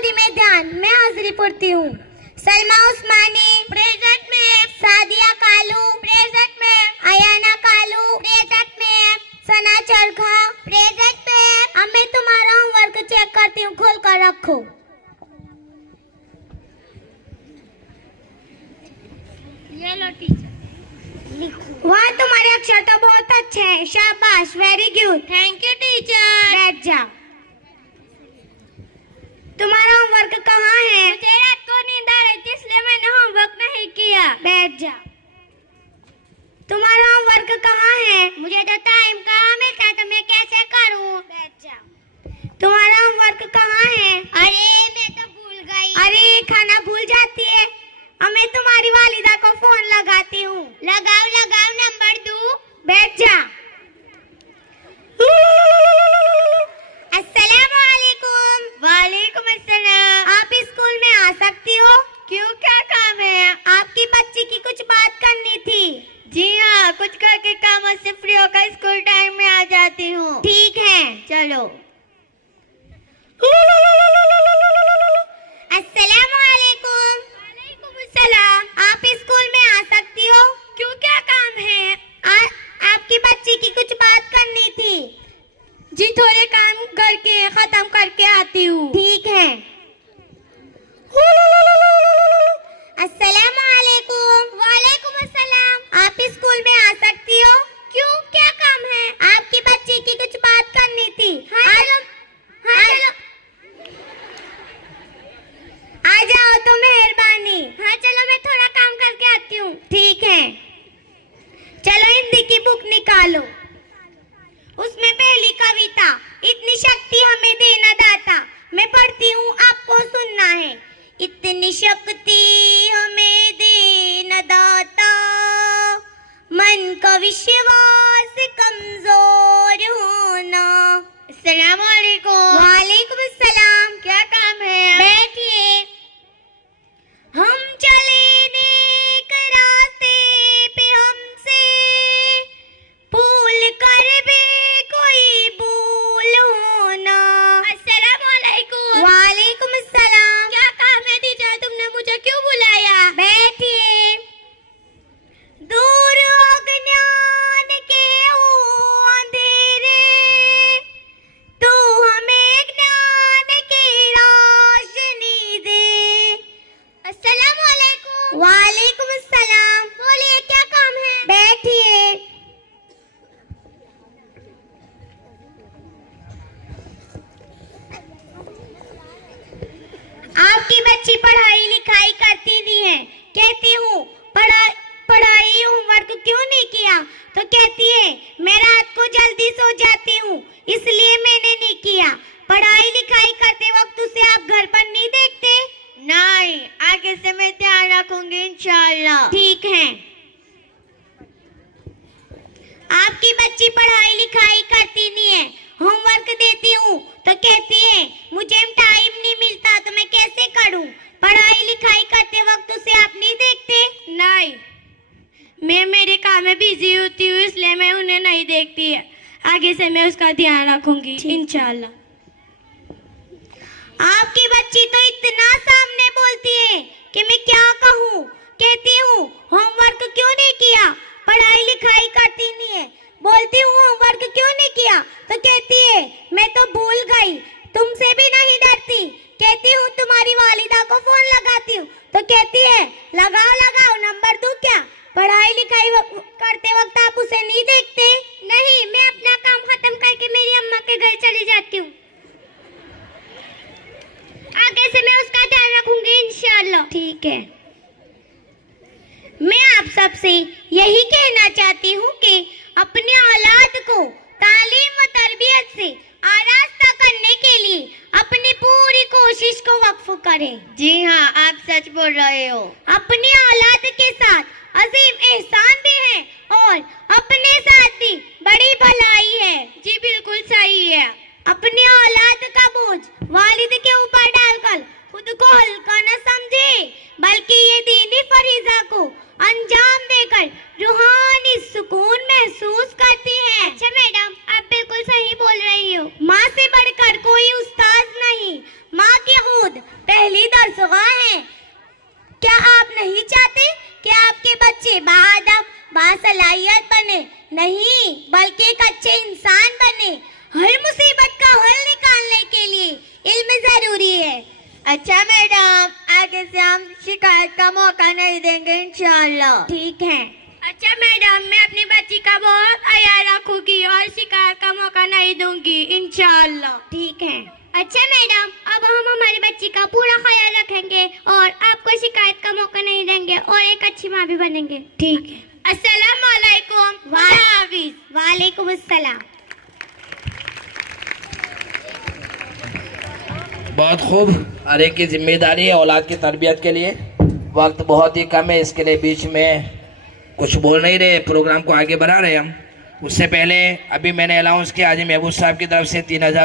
हाजिरी में ध्यान, मैं हाजिरी पढ़ती हूँ। सलमा उस्मानी प्रेजेंट में, सादिया कालू प्रेजेंट में, अयाना कालू प्रेजेंट में, सना चरखा प्रेजेंट में। अब मैं तुम्हारा होमवर्क चेक करती हूँ, खोल कर रखो। ये लो टीचर, वाह तुम्हारे अक्षर तो बहुत अच्छे हैं, शाबाश, very good. Thank you teacher. बैठ जाओ। तुम्हारा होमवर्क कहाँ है? मुझे रात को नींद आ रही थी इसलिए मैंने होमवर्क नहीं किया। बैठ जाओ। तुम्हारा होमवर्क कहाँ है? मुझे तो टाइम कहाँ मिलता है तो मैं कैसे करूँ? बैठ जाओ। तुम्हारा होमवर्क कहाँ है? अरे मैं तो भूल गई। अरे खाना भूल जाती है। अब मैं तुम्हारी वालिदा को फोन लगाती हूँ। लगाओ लगाओ, नंबर दूँ? बैठ जा। अस्सलामुअलैकुम। वालेकुम अस्सलाम। आप स्कूल में आ सकती हो? क्यों, क्या काम है? आपकी बच्ची की कुछ बात करनी थी। जी हाँ, कुछ घर के कामों से फ्री होकर स्कूल टाइम में आ जाती हूँ। ठीक है, चलो। अस्सलामुअलैकुम। वालेकुम अस्सलाम। आप स्कूल में आ सकती हो? क्यों, क्या काम है? आपकी बच्ची की कुछ बात करनी थी। जी थोड़े काम करके खत्म करके आती हूँ। ठीक है। अस्सलामुअलैकुम। वालेकुम अस्सलाम। आप स्कूल में आ सकती हो? क्यों, क्या काम है? आपकी बच्ची की कुछ बात करनी थी। हाँ चलो, हाँ चलो। आ जाओ तो मेहरबानी। हाँ चलो, मैं थोड़ा काम करके आती हूँ। ठीक है, चलो हिंदी की बुक निकालो। उसमें पहली कविता, इतनी शक्ति हमें देना दाता। मैं पढ़ती हूँ, आपको सुनना है। इतनी शक्ति हमें देना दाता, मन का विश्वास कमजोर होना। अस्सलाम वालेकुम। वालेकुम अस्सलाम। क्या काम है? बैठिए। हम चले नेक रास्ते पे, हमसे भूल कर भी कोई भूल होना। अस्सलाम वालेकुम। वालेकुम अस्सलाम। क्या काम है टीचर, तुमने मुझे क्यों बुलाया? बैठिए। दूर अज्ञान के हो अंधेरे, तू हमें ज्ञान की रोशनी दे। अस्सलाम वालेकुम। वालेकुम अस्सलाम। बोलिए, क्या काम है? बैठिए। आपकी बच्ची पढ़ाई लिखाई करती नहीं है। कहती हूँ पढ़ाई होमवर्क क्यों नहीं किया तो कहती है मैं रात को जल्दी सो जाती हूँ इसलिए मैंने नहीं किया। पढ़ाई लिखाई करते वक्त उसे आप घर पर नहीं देखते? नहीं, आगे से मैं ध्यान रखूंगी इंशाल्लाह। ठीक है। आपकी बच्ची पढ़ाई लिखाई करती नहीं है, होमवर्क देती हूँ तो कहती है मुझे टाइम नहीं मिलता तो मैं कैसे करूँ। पढ़ाई लिखाई करते वक्त उसे आप नहीं देखते? नहीं, मैं मेरे काम में बिजी होती हूँ इसलिए मैं उन्हें नहीं देखती है। आगे से मैं उसका ध्यान रखूंगी इंशाल्लाह। आपकी बच्ची तो इतना सामने बोलती है कि मैं क्या कहूँ। कहती हूँ होमवर्क क्यों नहीं किया, पढ़ाई लिखाई करती नहीं है। बोलती हूँ होमवर्क क्यों नहीं किया तो कहती है मैं तो भूल गई। तुमसे भी नहीं डरती। कहती हूँ तुम्हारी वालिदा को फोन लगाती हूँ तो कहती है लगाओ लगाओ, नंबर दूँ क्या। पढ़ाई लिखाई करते वक्त आप उसे नहीं देखते? नहीं, मैं अपना काम खत्म करके मेरी अम्मा के घर चली जाती हूँ। आगे से मैं उसका ध्यान रखूंगी इंशाल्लाह। ठीक है। मैं आप सबसे यही कहना चाहती हूँ कि अपने औलाद को तालीम व तरबियत से आरास्ता करने के लिए अपनी पूरी कोशिश को वक्फ करें। जी हाँ, आप सच बोल रहे हो। अपनी औलाद के साथ अजीम एहसान भी है और अपने साथ भी बड़ी भलाई है। जी बिल्कुल सही है। अपनी औलाद का बोझ वालिद के ऊपर डालकर खुद को हल्का न समझे, बल्कि ये दीनी फरीजा को अंजाम देकर रूहानी सुकून महसूस करती है। अच्छा मैडम, आप बिल्कुल सही बोल रही हो। माँ से बढ़कर कोई उस्ताद नहीं। माँ की हूद सैयद बने, नहीं बल्कि एक अच्छे इंसान बने। हर मुसीबत का हल निकालने के लिए इल्म जरूरी है। अच्छा मैडम, आगे से हम शिकायत का मौका नहीं देंगे इंशाअल्लाह। ठीक है। अच्छा मैडम, मैं अपनी बच्ची का बहुत ख्याल रखूंगी और शिकायत का मौका नहीं दूंगी इंशाअल्लाह। ठीक है। अच्छा मैडम, अब हम हमारी बच्ची का पूरा ख्याल रखेंगे और आपको शिकायत का मौका नहीं देंगे और एक अच्छी माँ भी बनेंगे। ठीक है। अस्सलाम वालेकुम। वालेकुम अस्सलाम। बहुत खूब। हर एक की जिम्मेदारी है औलाद की तरबियत के लिए। वक्त बहुत ही कम है, इसके लिए बीच में कुछ बोल नहीं रहे, प्रोग्राम को आगे बढ़ा रहे हम। उससे पहले अभी मैंने अनाउंस किया हाजी महबूब साहब की तरफ से 3000